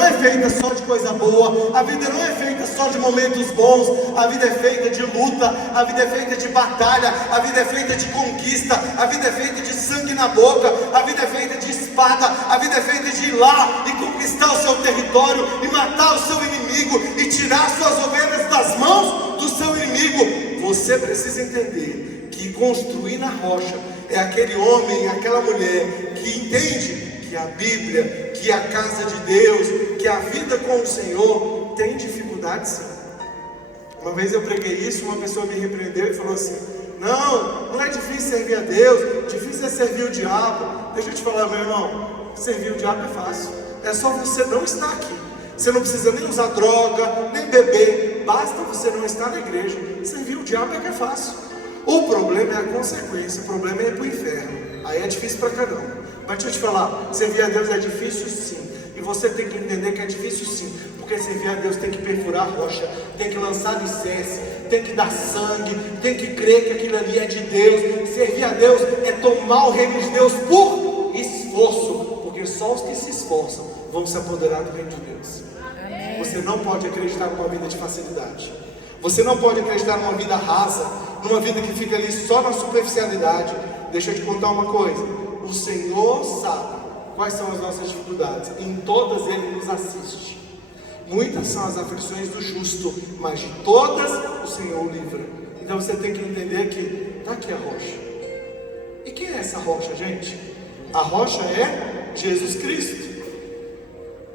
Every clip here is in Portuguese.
não é feita só de coisa boa, a vida não é feita só de momentos bons, a vida é feita de luta, a vida é feita de batalha, a vida é feita de conquista, a vida é feita de sangue na boca, a vida é feita de espada, a vida é feita de ir lá e conquistar o seu território, e matar o seu inimigo, e tirar suas ovelhas das mãos do seu inimigo. Você precisa entender que construir na rocha é aquele homem, aquela mulher que entende que a Bíblia, que a casa de Deus, que a vida com o Senhor tem dificuldade sim. Uma vez eu preguei isso, uma pessoa me repreendeu e falou assim: não é difícil servir a Deus, difícil é servir o diabo. Deixa eu te falar, meu irmão, servir o diabo é fácil, é só você não estar aqui. Você não precisa nem usar droga, nem beber, basta você não estar na igreja. Servir o diabo é que é fácil. O problema é a consequência, o problema é ir para o inferno. Aí é difícil pra caramba. Mas deixa eu te falar, servir a Deus é difícil sim. E você tem que entender que é difícil sim. Porque servir a Deus tem que perfurar a rocha, tem que lançar alicerce, tem que dar sangue, tem que crer que aquilo ali é de Deus. Servir a Deus é tomar o reino de Deus por esforço. Porque só os que se esforçam vão se apoderar do reino de Deus. Você não pode acreditar numa vida de facilidade. Você não pode acreditar numa vida rasa, numa vida que fica ali só na superficialidade. Deixa eu te contar uma coisa: o Senhor sabe quais são as nossas dificuldades, em todas Ele nos assiste. Muitas são as aflições do justo, mas de todas o Senhor o livra. Então você tem que entender que está aqui a rocha. E quem é essa rocha, gente? A rocha é Jesus Cristo.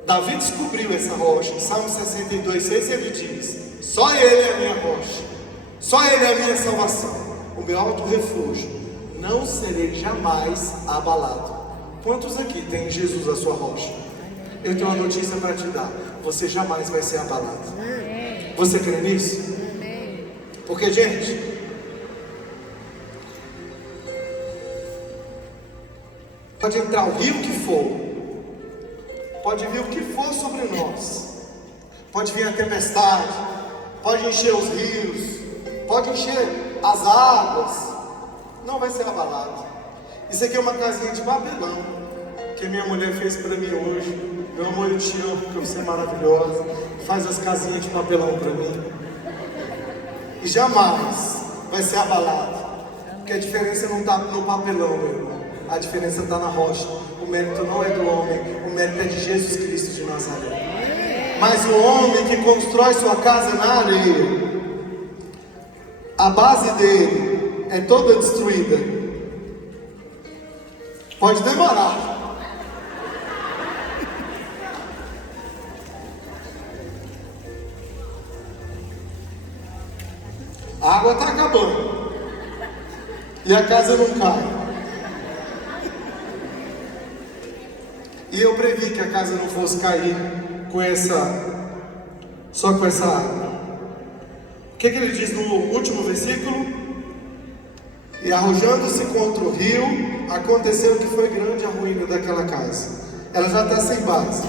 Davi descobriu essa rocha. Em Salmo 62:6 ele diz: só Ele é a minha rocha, só Ele é a minha salvação, o meu alto refúgio, não serei jamais abalado. Quantos aqui tem Jesus a sua rocha? Eu tenho uma notícia para te dar: você jamais vai ser abalado. Você crê nisso? Porque, gente, pode entrar o rio que for, pode vir o que for sobre nós, pode vir a tempestade, pode encher os rios, pode encher as águas, não vai ser abalado. Isso aqui é uma casinha de papelão que minha mulher fez para mim hoje. Meu amor, eu te amo porque você é maravilhosa. Faz as casinhas de papelão para mim. E jamais vai ser abalado, porque a diferença não está no papelão, meu irmão. A diferença está na rocha. O mérito não é do homem, o mérito é de Jesus Cristo de Nazaré. Mas o homem que constrói sua casa na areia, a base dele é toda destruída. Pode demorar. A água está acabando e a casa não cai. E eu previ que a casa não fosse cair só com essa água. O que ele diz no último versículo? E arrojando-se contra o rio, aconteceu que foi grande a ruína daquela casa. Ela já está sem base.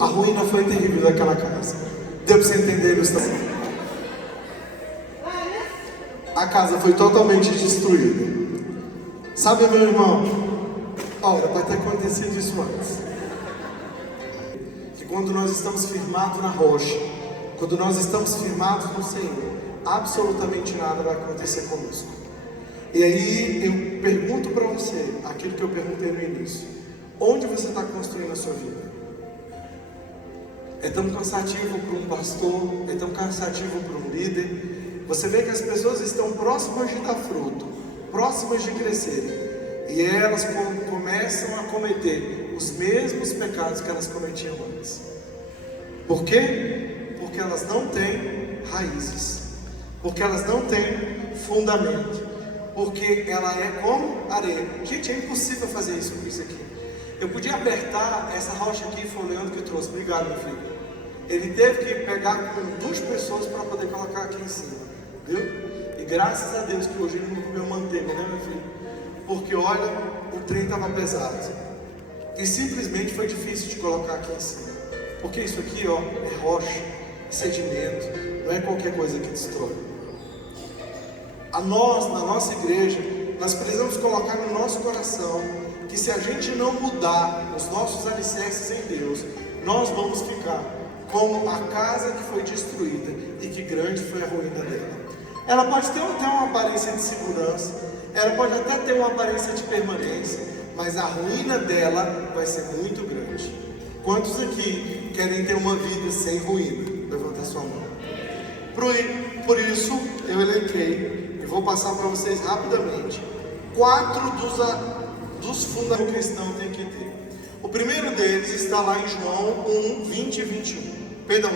A ruína foi terrível daquela casa. Deu para você entender isso também? A casa foi totalmente destruída. Sabe, meu irmão, olha, pode ter acontecido isso antes. Que quando nós estamos firmados na rocha, quando nós estamos firmados no Senhor, absolutamente nada vai acontecer conosco. E aí eu pergunto para você aquilo que eu perguntei no início: onde você está construindo a sua vida? É tão cansativo para um pastor, é tão cansativo para um líder. Você vê que as pessoas estão próximas de dar fruto, próximas de crescer, e elas começam a cometer os mesmos pecados que elas cometiam antes. Por quê? Porque elas não têm raízes, porque elas não têm fundamento, porque ela é como areia. Gente, é impossível fazer isso com isso aqui. Eu podia apertar essa rocha aqui, foi o Leandro que trouxe. Obrigado, meu filho. Ele teve que pegar com 2 pessoas para poder colocar aqui em cima, viu? E graças a Deus que hoje ele não comeu manteiga, né, meu filho? Porque olha, o trem estava pesado e simplesmente foi difícil de colocar aqui em cima, porque isso aqui, ó, é rocha, sedimento, não é qualquer coisa que destrói. Na nossa igreja, nós precisamos colocar no nosso coração que se a gente não mudar os nossos alicerces em Deus, nós vamos ficar como a casa que foi destruída e que grande foi a ruína dela. Ela pode ter até uma aparência de segurança, ela pode até ter uma aparência de permanência, mas a ruína dela vai ser muito grande. Quantos aqui querem ter uma vida sem ruína? Levanta a sua mão. Por isso, eu elenquei, e vou passar para vocês rapidamente, 4 dos fundamentos que o cristão tem que ter. O primeiro deles está lá em João 1, 20 e 21. Perdão,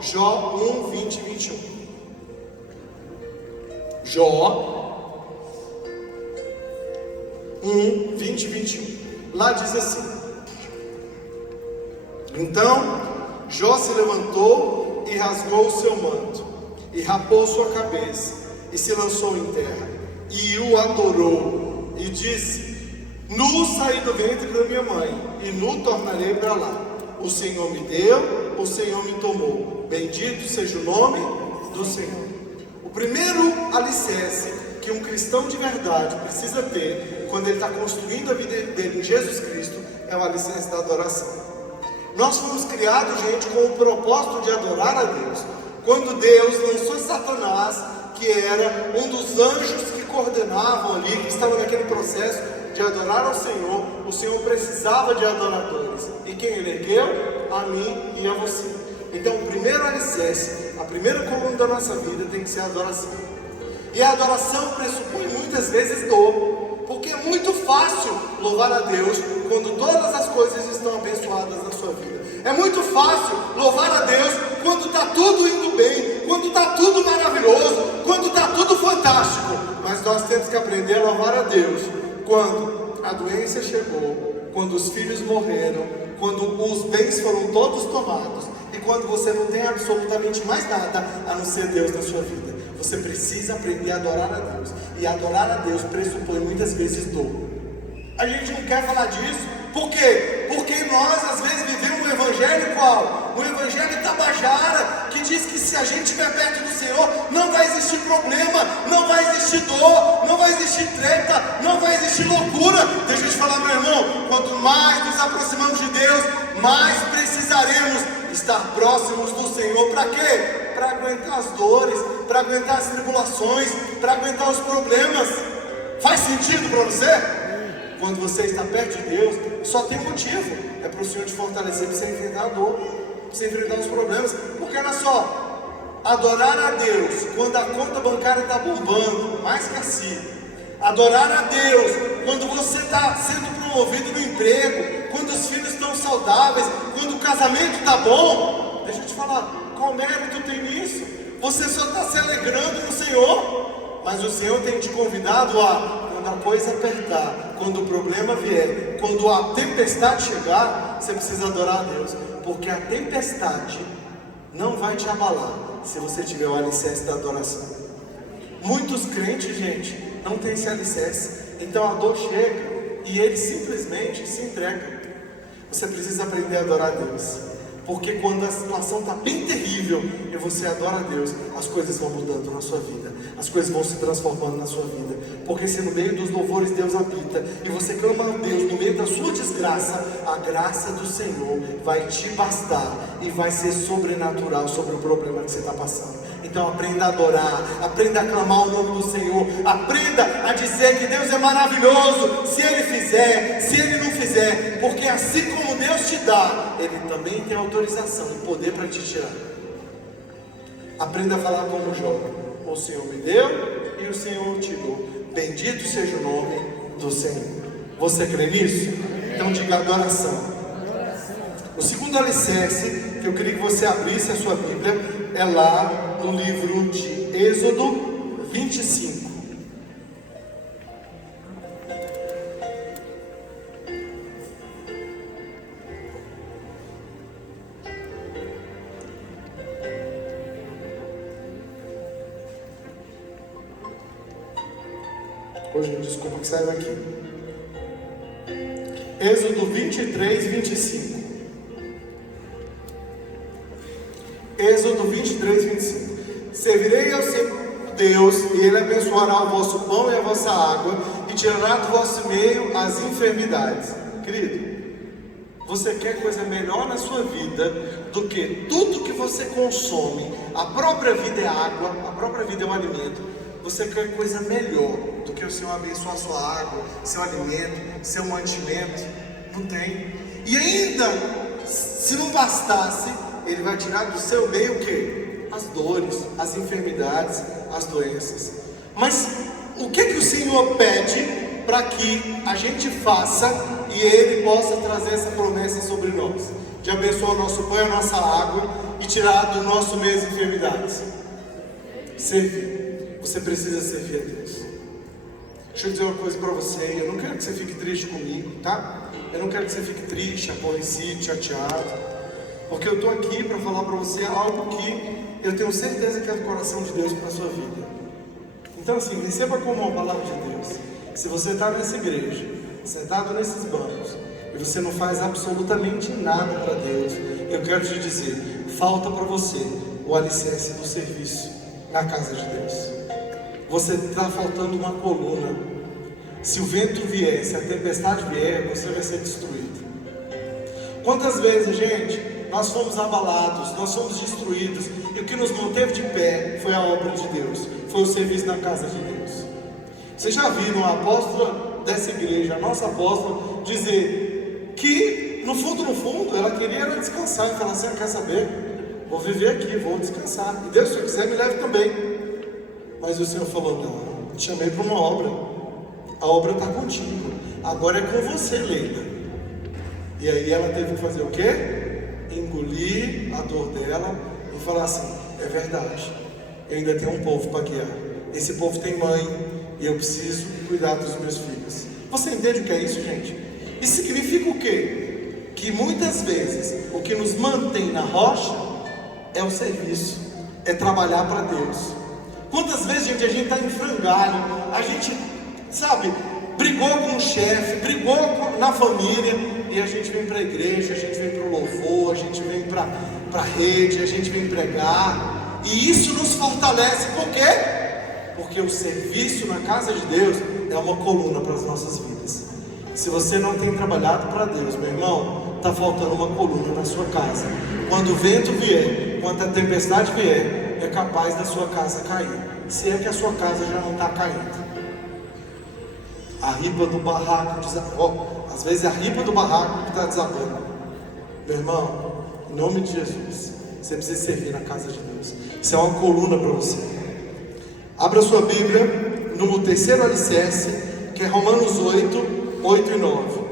Jó 1, 20 e 21. Jó 1, 20 e 21. Lá diz assim: então Jó se levantou e rasgou o seu manto, e rapou sua cabeça, e se lançou em terra, e o adorou, e disse: nu saí do ventre da minha mãe, e nu tornarei para lá. O Senhor me deu, o Senhor me tomou. Bendito seja o nome do Senhor. O primeiro alicerce que um cristão de verdade precisa ter quando ele está construindo a vida dele em Jesus Cristo é o alicerce da adoração. Nós fomos criados, gente, com o propósito de adorar a Deus. Quando Deus lançou Satanás, que era um dos anjos que coordenavam ali, que estava naquele processo de adorar ao Senhor, o Senhor precisava de adoradores. E quem ele ergueu? A mim e a você. Então o primeiro alicerce, a primeira coluna da nossa vida tem que ser a adoração. E a adoração pressupõe muitas vezes dor, porque é muito fácil louvar a Deus quando todas as coisas estão abençoadas na sua vida. É muito fácil louvar a Deus quando está tudo indo bem, quando está tudo maravilhoso, quando está tudo fantástico. Mas nós temos que aprender a louvar a Deus quando a doença chegou, quando os filhos morreram, quando os bens foram todos tomados e quando você não tem absolutamente mais nada a não ser Deus na sua vida. Você precisa aprender a adorar a Deus. E adorar a Deus pressupõe muitas vezes dor. A gente não quer falar disso. Por quê? Porque nós às vezes vivemos um evangelho qual? Um evangelho tabajara, que diz que se a gente estiver perto do Senhor, não vai existir problema, não vai existir dor, não vai existir treta, não vai existir loucura. Deixa eu te falar, meu irmão, quanto mais nos aproximamos de Deus, mais precisaremos estar próximos do Senhor. Para quê? Para aguentar as dores, para aguentar as tribulações, para aguentar os problemas. Faz sentido para você? Quando você está perto de Deus, só tem motivo, é para o Senhor te fortalecer, para você enfrentar a dor, para você enfrentar os problemas. Porque olha só, adorar a Deus quando a conta bancária está bombando, mais que assim. Adorar a Deus quando você está sendo promovido no emprego, quando os filhos estão saudáveis, quando o casamento está bom. Deixa eu te falar, qual mérito tem nisso? Você só está se alegrando no Senhor. Mas o Senhor tem te convidado a, quando a coisa apertar, quando o problema vier, quando a tempestade chegar, você precisa adorar a Deus. Porque a tempestade não vai te abalar se você tiver o alicerce da adoração. Muitos crentes, gente, não tem esse alicerce. Então a dor chega e eles simplesmente se entregam. Você precisa aprender a adorar a Deus. Porque quando a situação está bem terrível e você adora a Deus, as coisas vão mudando na sua vida, as coisas vão se transformando na sua vida. Porque se no meio dos louvores Deus habita e você clama a Deus no meio da sua desgraça, a graça do Senhor vai te bastar e vai ser sobrenatural sobre o problema que você está passando. Então aprenda a adorar, aprenda a clamar o nome do Senhor, aprenda a dizer que Deus é maravilhoso, se Ele fizer, se Ele não fizer, porque assim como Deus te dá, Ele também tem autorização e poder para te tirar. Aprenda a falar como Jó: o Senhor me deu e o Senhor tirou, bendito seja o nome do Senhor. Você crê nisso? Então diga adoração. O segundo alicerce que eu queria que você abrisse a sua Bíblia é lá no livro de Êxodo 25. Hoje, desculpa que saiu aqui. Êxodo 23, 25. Êxodo 23, 25. Servirei ao Senhor Deus, e Ele abençoará o vosso pão e a vossa água, e tirará do vosso meio as enfermidades. Querido, você quer coisa melhor na sua vida do que tudo que você consome? A própria vida é água, a própria vida é um alimento. Você quer coisa melhor do que o Senhor abençoar sua água, seu alimento, seu mantimento? Não tem. E ainda, se não bastasse, Ele vai tirar do seu meio o quê? As dores, as enfermidades, as doenças. Mas o que o Senhor pede para que a gente faça e Ele possa trazer essa promessa sobre nós, de abençoar o nosso pão e a nossa água e tirar do nosso meio as enfermidades? Servir. Você precisa servir a Deus. Deixa eu dizer uma coisa para você. Eu não quero que você fique triste comigo, tá? Eu não quero que você fique triste, aborrecido, chateado, porque eu estou aqui para falar para você algo que eu tenho certeza que é do coração de Deus para a sua vida. Então assim, receba como uma palavra de Deus. Se você está nessa igreja, sentado nesses bancos, e você não faz absolutamente nada para Deus, eu quero te dizer, falta para você o alicerce do serviço na casa de Deus. Você está faltando uma coluna. Se o vento vier, se a tempestade vier, você vai ser destruído. Quantas vezes, gente, nós fomos abalados, nós fomos destruídos, e o que nos manteve de pé foi a obra de Deus, foi o serviço na casa de Deus. Vocês já viram a apóstola dessa igreja, a nossa apóstola, dizer que no fundo, ela queria descansar e falar assim: quer saber? Vou viver aqui, vou descansar, e Deus, se quiser, me leve também. Mas o Senhor falou: não, te chamei para uma obra, a obra está contigo, agora é com você, Leila. E aí ela teve que fazer o quê? Engolir a dor dela e falar assim: é verdade, eu ainda tenho um povo para guiar, esse povo tem mãe, e eu preciso cuidar dos meus filhos. Você entende o que é isso, gente? Isso significa o quê? Que muitas vezes o que nos mantém na rocha é o serviço, é trabalhar para Deus. Quantas vezes, gente, a gente está em frangalho, a gente, sabe, brigou com o chefe, brigou na família, e a gente vem para a igreja, a gente vem para o louvor, a gente vem para a rede, a gente vem pregar, e isso nos fortalece. Por quê? Porque o serviço na casa de Deus é uma coluna para as nossas vidas. Se você não tem trabalhado para Deus, meu irmão, está faltando uma coluna na sua casa. Quando o vento vier, quando a tempestade vier, é capaz da sua casa cair, se é que a sua casa já não está caindo. A ripa do barraco às vezes é a ripa do barraco que está desabando. Meu irmão, em nome de Jesus, você precisa servir na casa de Deus. Isso é uma coluna para você. Abra sua Bíblia no terceiro alicerce, que é Romanos 8, 8 e 9.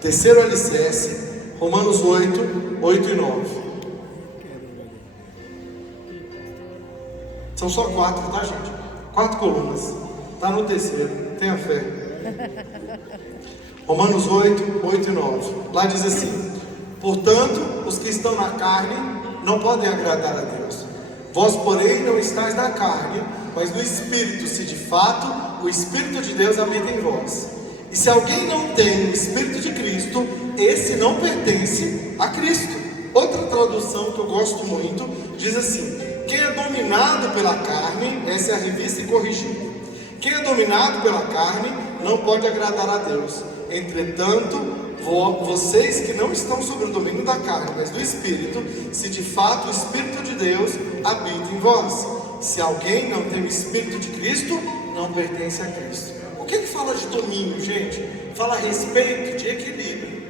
Terceiro alicerce, Romanos 8, 8 e 9. São só 4, tá, gente? 4 colunas. Está no terceiro, tenha fé. Romanos 8, 8 e 9. Lá diz assim: portanto, os que estão na carne não podem agradar a Deus. Vós, porém, não estáis na carne, mas no Espírito, se de fato o Espírito de Deus habita em vós. E se alguém não tem o Espírito de Cristo, esse não pertence a Cristo. Outra tradução que eu gosto muito diz assim: quem é dominado pela carne, essa é a revista e corrigida, quem é dominado pela carne não pode agradar a Deus. Entretanto, vocês que não estão sob o domínio da carne, mas do Espírito, se de fato o Espírito de Deus habita em vós. Se alguém não tem o Espírito de Cristo, não pertence a Cristo. O que fala de domínio, gente? Fala a respeito de equilíbrio.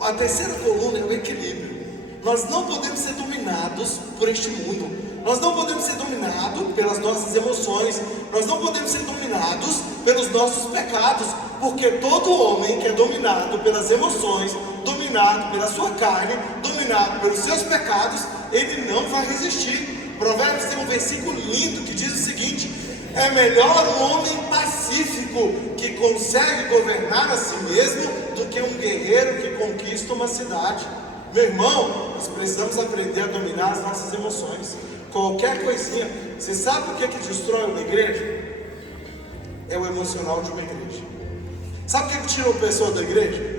A terceira coluna é o equilíbrio. Nós não podemos ser dominados por este mundo. Nós não podemos ser dominados pelas nossas emoções. Nós não podemos ser dominados pelos nossos pecados. Porque todo homem que é dominado pelas emoções, dominado pela sua carne, dominado pelos seus pecados, ele não vai resistir. Provérbios tem um versículo lindo que diz o seguinte: é melhor um homem pacífico que consegue governar a si mesmo do que um guerreiro que conquista uma cidade. Meu irmão, nós precisamos aprender a dominar as nossas emoções. Qualquer coisinha. Você sabe o que destrói uma igreja? É o emocional de uma igreja. Sabe o que tira uma pessoa da igreja?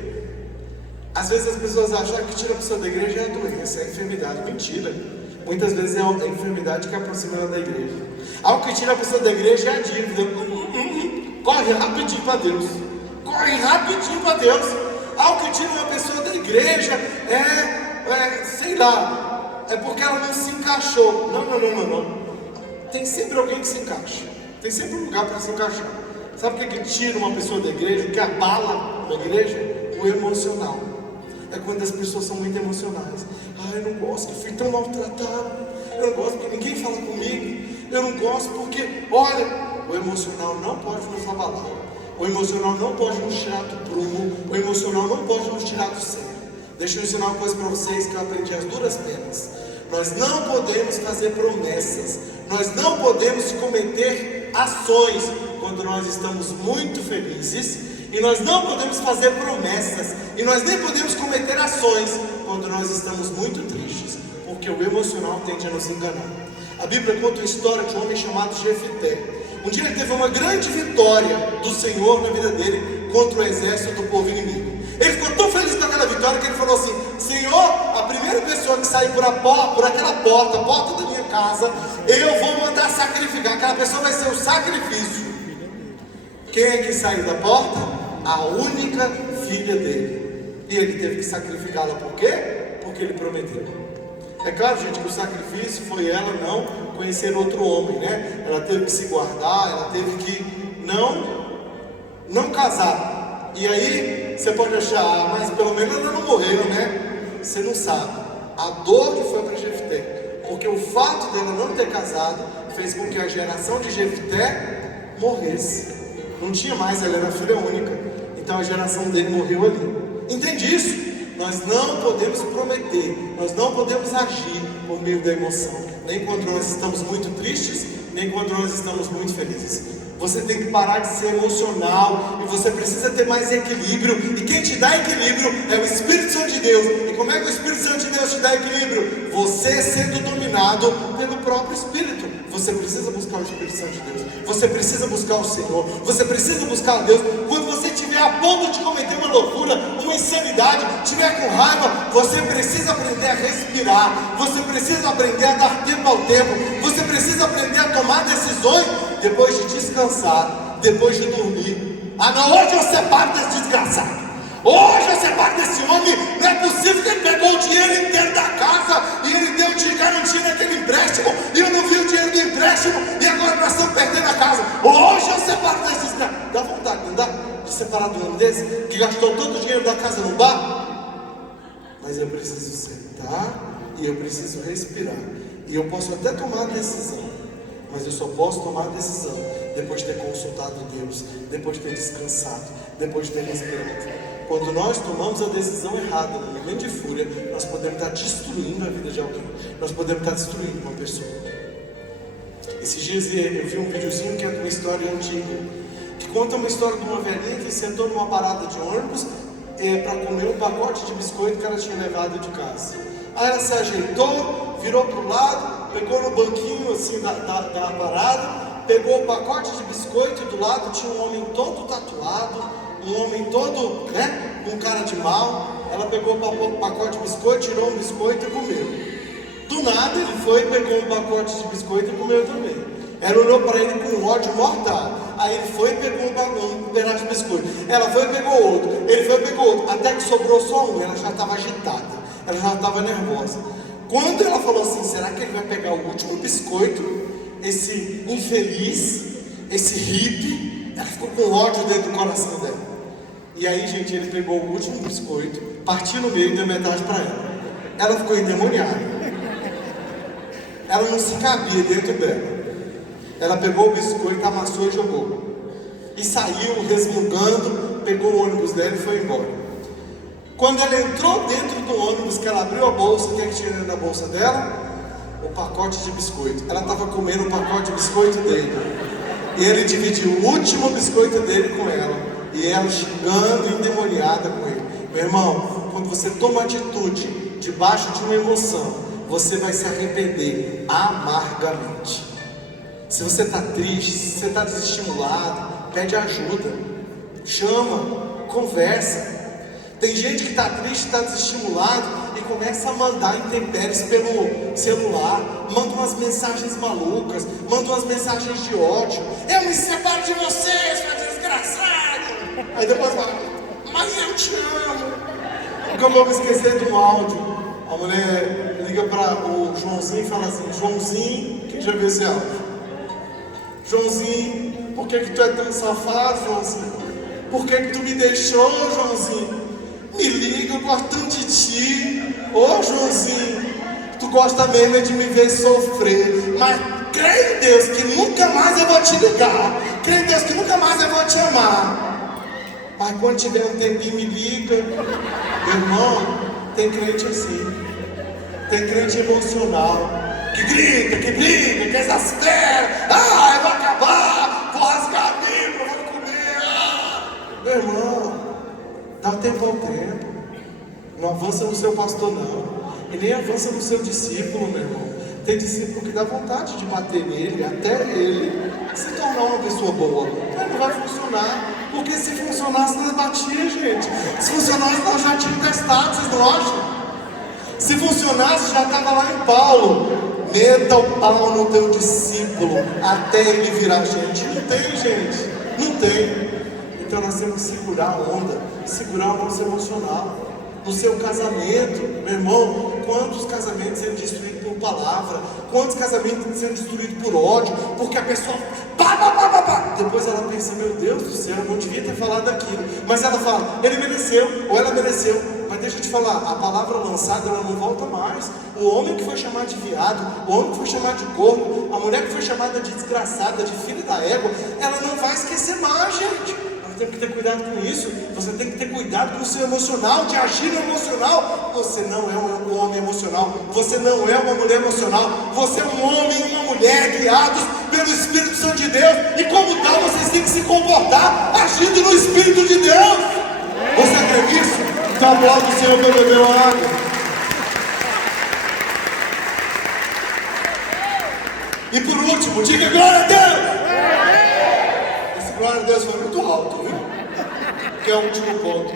Às vezes as pessoas acham que tira a pessoa da igreja é a doença, é a enfermidade. Mentira. Muitas vezes é a enfermidade que aproxima ela da igreja. Algo que tira a pessoa da igreja é a dívida. corre rapidinho para Deus. Corre rapidinho para Deus. O que tira uma pessoa da igreja sei lá, é porque ela não se encaixou. Não. Tem sempre alguém que se encaixa. Tem sempre um lugar para se encaixar. Sabe o que tira uma pessoa da igreja? O que abala uma igreja? O emocional. É quando as pessoas são muito emocionais. Eu não gosto que fui tão maltratado. Eu não gosto porque ninguém fala comigo. Eu não gosto porque, olha, o emocional não pode nos abalar. O emocional não pode nos tirar do prumo. O emocional não pode nos tirar do sério. Deixa eu ensinar uma coisa para vocês que eu aprendi às duras penas. Nós não podemos fazer promessas. Nós não podemos cometer ações quando nós estamos muito felizes. E nós não podemos fazer promessas. E nós nem podemos cometer ações quando nós estamos muito tristes. Porque o emocional tende a nos enganar. A Bíblia conta a história de um homem chamado Jefté. Um dia ele teve uma grande vitória do Senhor na vida dele contra o exército do povo inimigo. Ele ficou tão feliz com aquela vitória que ele falou assim: Senhor, a primeira pessoa que sair por aquela porta, a porta da minha casa, eu vou mandar sacrificar. Aquela pessoa vai ser o sacrifício. Quem é que saiu da porta? A única filha dele. E ele teve que sacrificá-la. Por quê? Porque ele prometeu. É claro, gente, que o sacrifício foi ela não conhecer outro homem, né? Ela teve que se guardar, ela teve que não casar. E aí, você pode achar, mas pelo menos ela não morreu, né? Você não sabe. A dor que foi para Jefté, porque o fato dela não ter casado fez com que a geração de Jefté morresse. Não tinha mais, ela era filha única. Então a geração dele morreu ali. Entende isso? Nós não podemos prometer, nós não podemos agir por meio da emoção. Nem quando nós estamos muito tristes, nem quando nós estamos muito felizes. Você tem que parar de ser emocional e você precisa ter mais equilíbrio. E quem te dá equilíbrio é o Espírito Santo de Deus. E como é que o Espírito Santo de Deus te dá equilíbrio? Você sendo dominado pelo próprio Espírito. Você precisa buscar o Espírito Santo de Deus. Você precisa buscar o Senhor. Você precisa buscar Deus. Quando você estiver a ponto de cometer uma loucura, uma insanidade, estiver com raiva, você precisa aprender a respirar. Você precisa aprender a dar tempo ao tempo. Você precisa aprender a tomar decisões depois de descansar, depois de dormir. Não, hoje eu separo desse desgraçado. Hoje eu separo desse homem. Não é possível que ele pegou o dinheiro inteiro da casa e ele deu de garantia naquele empréstimo e eu não vi o dinheiro do empréstimo e agora nós estamos perdendo a casa. Hoje eu separo desse desgraçado. Dá vontade, não dá? De separar de um homem desse que gastou todo o dinheiro da casa no bar? Mas eu preciso sentar e eu preciso respirar. E eu posso até tomar a decisão, mas eu só posso tomar a decisão depois de ter consultado Deus, depois de ter descansado, depois de ter respirado. Quando nós tomamos a decisão errada, no momento de fúria, nós podemos estar destruindo a vida de alguém. Nós podemos estar destruindo uma pessoa. Esses dias eu vi um videozinho que é de uma história antiga, que conta uma história de uma velhinha que sentou numa parada de ônibus para comer um pacote de biscoito que ela tinha levado de casa. Aí ela se ajeitou, virou para o lado, pegou no banquinho assim da parada, pegou o pacote de biscoito e do lado tinha um homem todo tatuado, um homem todo, com cara de mal. Ela pegou o pacote de biscoito, tirou um biscoito e comeu. Do nada ele foi, pegou um pacote de biscoito e comeu também. Ela olhou para ele com um ódio mortal. Aí ele foi e pegou um pedaço de biscoito. Ela foi e pegou outro. Ele foi e pegou outro. Até que sobrou só um. Ela já estava agitada. Ela já estava nervosa. Quando ela falou assim, será que ele vai pegar o último biscoito? Esse infeliz, esse hippie, ela ficou com ódio dentro do coração dela. E aí, gente, ele pegou o último biscoito, partiu no meio e deu metade para ela. Ela ficou endemoniada. Ela não se cabia dentro dela. Ela pegou o biscoito, amassou e jogou. E saiu resmungando, pegou o ônibus dela e foi embora. Quando ela entrou dentro do ônibus, que ela abriu a bolsa, o que é que tinha dentro da bolsa dela? O pacote de biscoito. Ela estava comendo o pacote de biscoito dele. E ele dividiu o último biscoito dele com ela. E ela xingando e endemoniada com ele. Meu irmão, quando você toma atitude debaixo de uma emoção, você vai se arrepender amargamente. Se você está triste, se você está desestimulado, pede ajuda, chama, conversa. Tem gente que está triste, está desestimulado e começa a mandar intempéries pelo celular, manda umas mensagens malucas, manda umas mensagens de ódio. Eu me separo de vocês, desgraçado. Aí depois fala, mas eu te amo. Nunca vou me esquecer de um áudio. A mulher liga para o Joãozinho e fala assim, Joãozinho, quem já viu esse áudio? Joãozinho, por que tu é tão safado, Joãozinho? Por que tu me deixou, Joãozinho? Me liga, eu gosto tanto de ti. Ô Joãozinho, tu gosta mesmo de me ver sofrer, mas crê em Deus que nunca mais eu vou te ligar. Crê em Deus que nunca mais eu vou te amar. Mas quando tiver um tempinho me liga. Meu irmão, tem crente assim. Tem crente emocional, que grita, que briga, que exaspera. Ah, eu vou acabar, vou rasgar a Bíblia, vou comer. Meu irmão, dá tempo ao tempo. Não avança no seu pastor não. E nem avança no seu discípulo, meu irmão. Tem discípulo que dá vontade de bater nele, até ele se tornar uma pessoa boa. Mas não vai funcionar. Porque se funcionasse, nós batia, gente. Se funcionasse, nós já tínhamos testado, vocês não acham? Se funcionasse, já estava lá em Paulo. Meta o pau no teu discípulo até ele virar gente. Não tem, gente. Não tem. Então nós temos que segurar a onda, segurar o nosso emocional. No seu casamento, meu irmão, quantos casamentos sendo destruídos por palavra? Quantos casamentos sendo destruídos por ódio? Porque a pessoa pá. Depois ela pensa, meu Deus do céu, eu não devia ter falado aquilo. Mas ela fala, ele mereceu, ou ela mereceu. Mas deixa eu te falar, a palavra lançada ela não volta mais. O homem que foi chamado de viado, o homem que foi chamado de corno, a mulher que foi chamada de desgraçada, de filha da égua, ela não vai esquecer mais, gente. Nós temos que ter cuidado com isso. Você tem que ter cuidado com o seu emocional, de agir no emocional. Você não é um homem emocional, você não é uma mulher emocional. Você é um homem e uma mulher guiados pelo Espírito Santo de Deus. E como tal, vocês têm que se comportar agindo no Espírito de Deus. Você crê nisso? Então aplaude o Senhor pelo meu água. E por último, diga glória a Deus! Esse glória a Deus foi muito alto, viu? Que é o último ponto.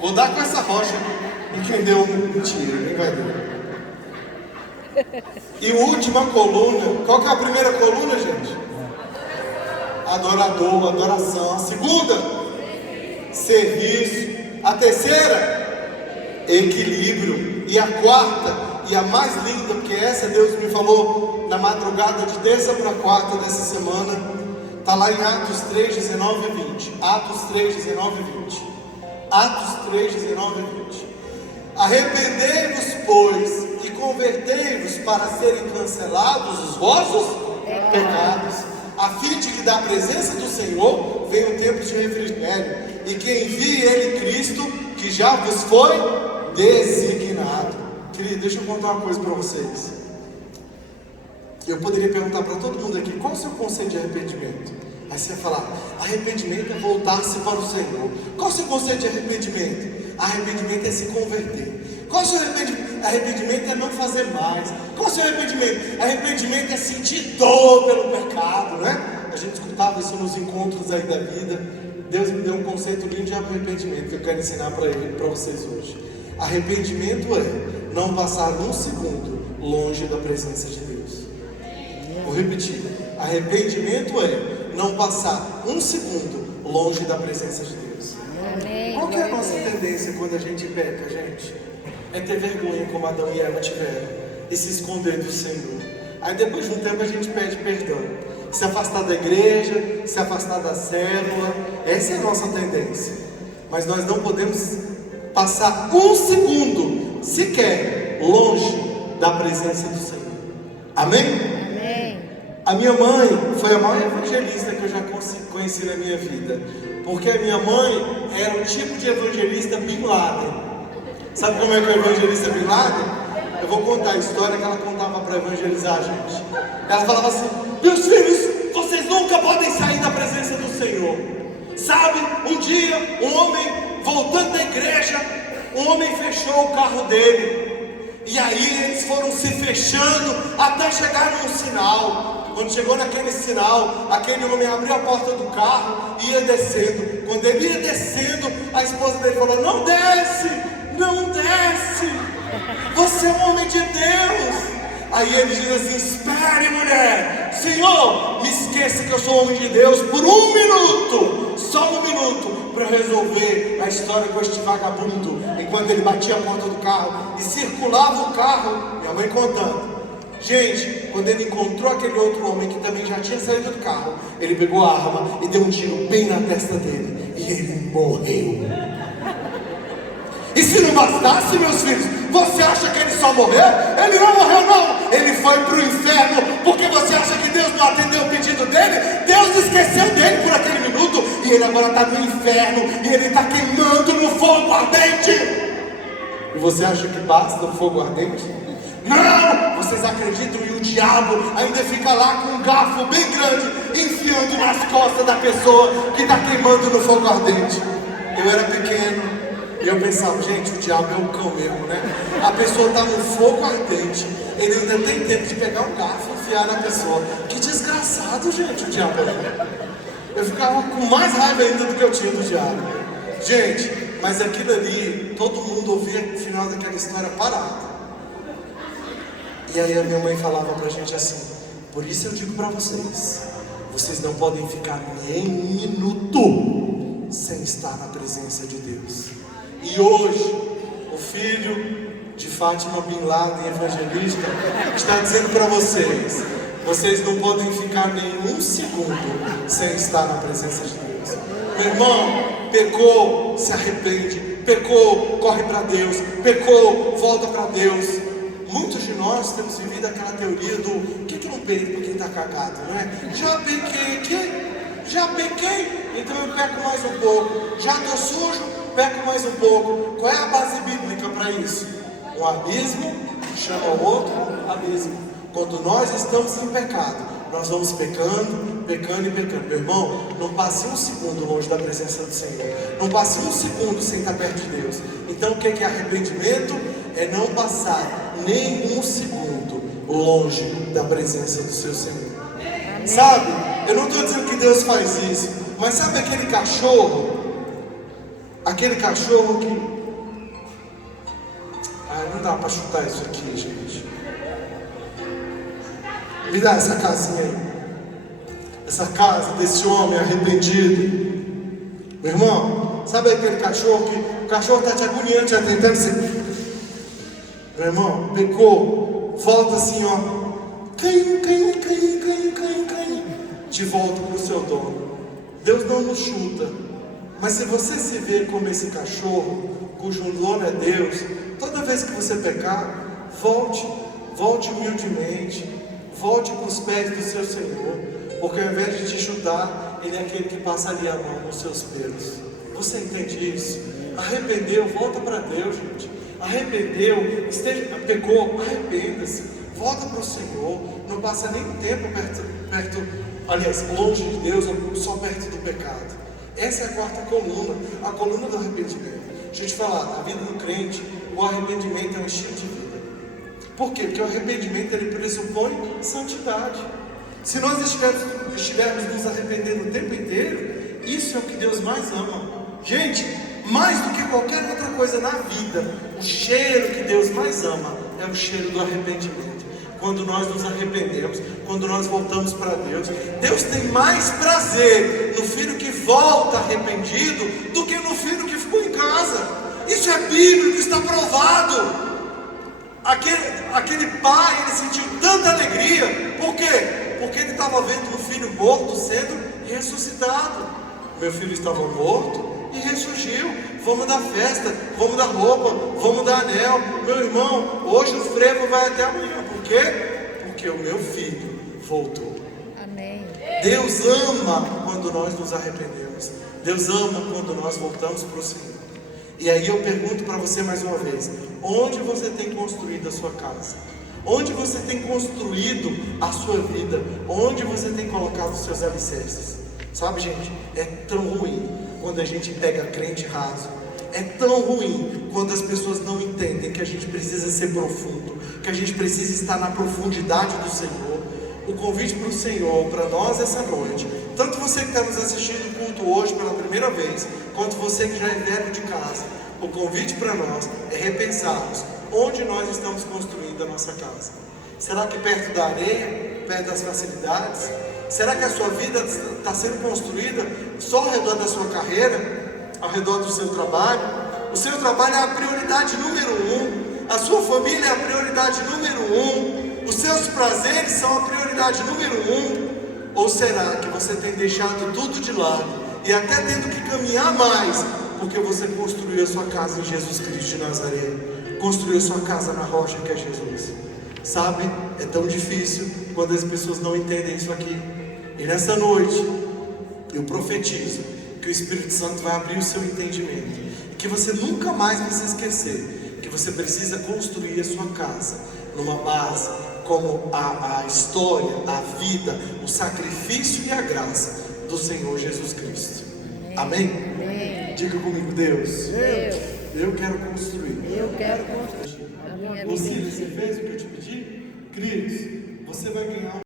Vou dar com essa rocha e quem deu um tiro, quem vai dar? E última coluna, qual que é a primeira coluna, gente? Adorador, adoração. A segunda, serviço. A terceira, equilíbrio. E a quarta, e a mais linda, porque essa Deus me falou na madrugada de terça para quarta dessa semana, está lá em Atos 3, 19 e 20. Atos 3, 19 e 20. Atos 3, 19 e 20. Arrependei-vos, pois, e convertei-vos para serem cancelados os vossos pecados, a fim de que da presença do Senhor venham tempos de refrigério, e que envie Ele Cristo, que já vos foi designado. Querido, deixa eu contar uma coisa para vocês. Eu poderia perguntar para todo mundo aqui, qual é o seu conceito de arrependimento? Aí você vai falar, arrependimento é voltar-se para o Senhor. Qual é o seu conceito de arrependimento? Arrependimento é se converter. Qual é o seu arrependimento? Arrependimento é não fazer mais. Qual é o seu arrependimento? Arrependimento é sentir dor pelo pecado, né? A gente escutava isso nos encontros aí da vida. Deus me deu um conceito lindo de arrependimento que eu quero ensinar para vocês hoje. Arrependimento é não passar um segundo longe da presença de Deus. Vou repetir. Arrependimento é não passar um segundo longe da presença de Deus. Qual que é a nossa tendência quando a gente peca, gente? É ter vergonha como Adão e Eva tiveram e se esconder do Senhor. Aí depois de um tempo a gente pede perdão, se afastar da igreja, se afastar da célula. Essa é a nossa tendência. Mas nós não podemos passar um segundo sequer longe da presença do Senhor. Amém? Amém. A minha mãe foi a maior evangelista que eu já conheci na minha vida, porque a minha mãe era o tipo de evangelista Bin Laden. Sabe como é que é o evangelista Bin Laden? Eu vou contar a história que ela contava para evangelizar a gente. Ela falava assim, meus filhos, vocês nunca podem sair da presença do Senhor. Sabe, um dia, um homem voltando da igreja, um homem fechou o carro dele. E aí eles foram se fechando até chegar num sinal. Quando chegou naquele sinal, aquele homem abriu a porta do carro e ia descendo. Quando ele ia descendo, a esposa dele falou, não desce, não desce. Você é um homem de Deus. Aí ele diz assim, espere mulher, Senhor, me esqueça que eu sou homem de Deus por um minuto, só um minuto, para resolver a história com este vagabundo, enquanto ele batia a porta do carro e circulava o carro. Minha mãe contando. Gente, quando ele encontrou aquele outro homem que também já tinha saído do carro, ele pegou a arma e deu um tiro bem na testa dele, e ele morreu. E se não bastasse, meus filhos, você acha que ele só morreu? Ele não morreu não, ele foi para o inferno, porque você acha que Deus não atendeu o pedido dele? Deus esqueceu dele por aquele minuto, e ele agora está no inferno, e ele está queimando no fogo ardente. E você acha que basta o fogo ardente? Não! Vocês acreditam e o diabo ainda fica lá com um garfo bem grande, enfiando nas costas da pessoa que está queimando no fogo ardente. Eu era pequeno e eu pensava, gente, o diabo é um cão mesmo, né? A pessoa está no fogo ardente, ele ainda tem tempo de pegar um garfo e enfiar na pessoa. Que desgraçado, gente, o diabo é. Eu ficava com mais raiva ainda do que eu tinha do diabo. Gente, mas aquilo ali, todo mundo ouvia o final daquela história parado. E aí a minha mãe falava pra gente assim: por isso eu digo pra vocês, vocês não podem ficar nem um minuto sem estar na presença de Deus. E hoje, o filho de Fátima Bin Laden, evangelista, está dizendo pra vocês: vocês não podem ficar nem um segundo sem estar na presença de Deus. Meu irmão, pecou, se arrepende. Pecou, corre pra Deus. Pecou, volta pra Deus. Muitos de nós temos vivido aquela teoria do que eu não peco por quem está cagado, não é? Já pequei, então eu peco mais um pouco. Já estou sujo, peco mais um pouco. Qual é a base bíblica para isso? Um abismo chama o outro abismo. Quando nós estamos em pecado, nós vamos pecando, pecando e pecando. Meu irmão, não passe um segundo longe da presença do Senhor. Não passe um segundo sem estar perto de Deus. Então o que é arrependimento? É não passar nem um segundo longe da presença do seu Senhor. Sabe, eu não estou dizendo que Deus faz isso, mas sabe aquele cachorro que... não dá para chutar isso aqui, gente. Me dá essa casinha aí, essa casa desse homem arrependido. Meu irmão, sabe aquele cachorro que o cachorro está te agoniando, te tentando se... Meu irmão, pecou, volta assim, ó, caiu, de volta para o seu dono. Deus não nos chuta, mas se você se vê como esse cachorro, cujo dono é Deus, toda vez que você pecar, volte humildemente, volte para os pés do seu Senhor, porque ao invés de te chutar, Ele é aquele que passa ali a mão nos seus pelos. Você entende isso? Arrependeu, volta para Deus, gente. Arrependeu, pecou, arrependa-se, volta para o Senhor, não passa nem tempo longe de Deus, só perto do pecado. Essa é a quarta coluna, a coluna do arrependimento. Deixa eu te falar, na vida do crente, o arrependimento é um estilo de vida. Por quê? Porque o arrependimento ele pressupõe santidade. Se nós estivermos nos arrependendo o tempo inteiro, isso é o que Deus mais ama. Gente, mais do que qualquer outra coisa na vida, o cheiro que Deus mais ama é o cheiro do arrependimento. Quando nós nos arrependemos, quando nós voltamos para Deus, Deus tem mais prazer no filho que volta arrependido do que no filho que ficou em casa. Isso é bíblico, está provado. Aquele pai, ele sentiu tanta alegria. Por quê? Porque ele estava vendo o filho morto sendo ressuscitado. Meu filho estava morto e ressurgiu. Vamos dar festa, vamos dar roupa, vamos dar anel. Meu irmão, hoje o frevo vai até amanhã. Por quê? Porque o meu filho voltou. Amém. Deus ama quando nós nos arrependemos. Deus ama quando nós voltamos para o Senhor. E aí eu pergunto para você mais uma vez: onde você tem construído a sua casa? Onde você tem construído a sua vida? Onde você tem colocado os seus alicerces? Sabe, gente, é tão ruim quando a gente pega crente raso. É tão ruim quando as pessoas não entendem que a gente precisa ser profundo, que a gente precisa estar na profundidade do Senhor. O convite para o Senhor, para nós essa noite, tanto você que está nos assistindo o culto hoje pela primeira vez, quanto você que já é velho de casa, o convite para nós é repensarmos onde nós estamos construindo a nossa casa. Será que perto da areia? pé das facilidades? Será que a sua vida está sendo construída só ao redor da sua carreira, ao redor do seu trabalho? O seu trabalho é a prioridade número 1, a sua família é a prioridade número 1, os seus prazeres são a prioridade número 1? Ou será que você tem deixado tudo de lado e até tendo que caminhar mais, porque você construiu a sua casa em Jesus Cristo de Nazaré, construiu a sua casa na rocha que é Jesus? Sabe, é tão difícil quando as pessoas não entendem isso aqui. E nessa noite, eu profetizo que o Espírito Santo vai abrir o seu entendimento, e que você nunca mais vai se esquecer que você precisa construir a sua casa numa base como a história, a vida, o sacrifício e a graça do Senhor Jesus Cristo. Amém? Amém. Diga comigo, Deus. Deus, Eu quero construir. eu quero construir a minha vida. Você fez o que eu te pedi? Cris, você vai ganhar